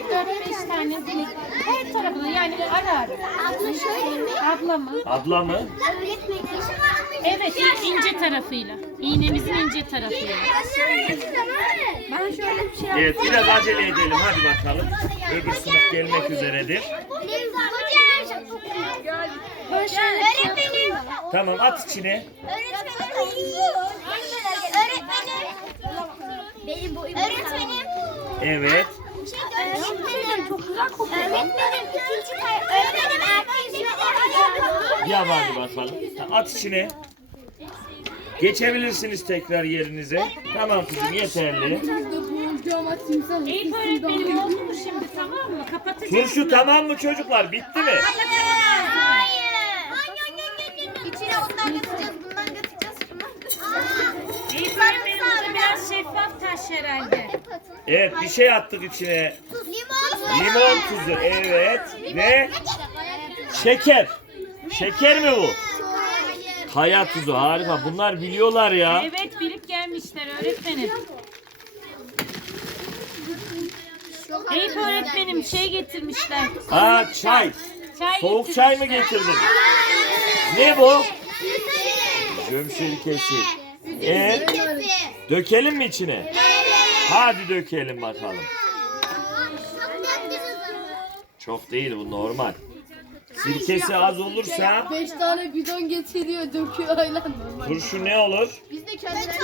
4-5 tane dilek. Her tarafına yani ara ara. Abla şöyle mi? Abla mı? Abla mı? Evet in- ince tarafıyla. İğnemizin ince tarafıyla. Ben şöyle bir şey Evet biraz acele edelim hadi bakalım. Öbür sınıf gelmek üzeredir. Hocam. Ben şöyle Öğretmenim. Tamam at içine. Öğretmenim. Öğretmenim. Benim boyum. Öğretmenim. Evet. Güzel kokuyor. Öğretmenim ikinci kay. Öğretmenim erkeğin Ya hadi bakalım. At içine. Geçebilirsiniz tekrar yerinize. Tamam kızım yeterli. Eyüp öğretmenim oldu mu şimdi tamam mı? Kapatacağız. Turşu tamam mı çocuklar? Bitti mi? Hayır. İçine ondan katacağız, bundan katacağız, şundan katacağız. Eyüp öğretmenim bu da biraz herhalde. Evet bir şey attık içine. Limon. Limon tuzu evet ve şeker. Şeker mi bu? Kaya tuzu harika. Bunlar biliyorlar ya. Evet bilip gelmişler öğretmenim. Eyüp öğretmenim şey getirmişler. Aa çay. Çay Soğuk çay mı getirdin? Ne bu? Göm şirkesi. Ee, dökelim mi içine? Hadi dökelim bakalım. Çok değil bu normal. Sirkesi az olursa 5 tane bidon getiriyor döküyor öyle normal. turşu ne olur? Biz de kendilerine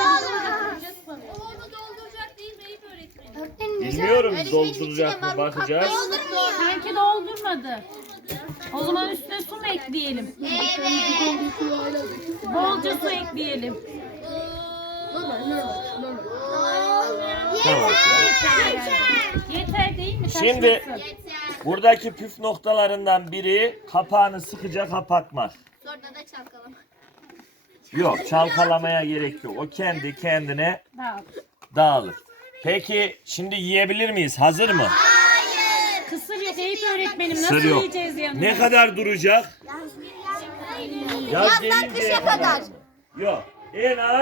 Bilmiyorum dolduracak mı bakacağız. Sanki doldurmadı. O zaman üstüne su mu ekleyelim? Bolca su ekleyelim. Normal normal normal. Tamam. Yeter değil mi? Şimdi- Taşmasın. Buradaki püf noktalarından biri kapağını sıkıca kapatmak. Sonra da çalkalama. Yok çalkalamaya gerek yok. O kendi kendine Dağıl. dağılır. Peki şimdi yiyebilir miyiz? Hazır mı? Kısır yok Eyüp öğretmenim. Nasıl Sır yok. yiyeceğiz yanına? Ne kadar duracak? Yaz kışa kadar. Yok. En az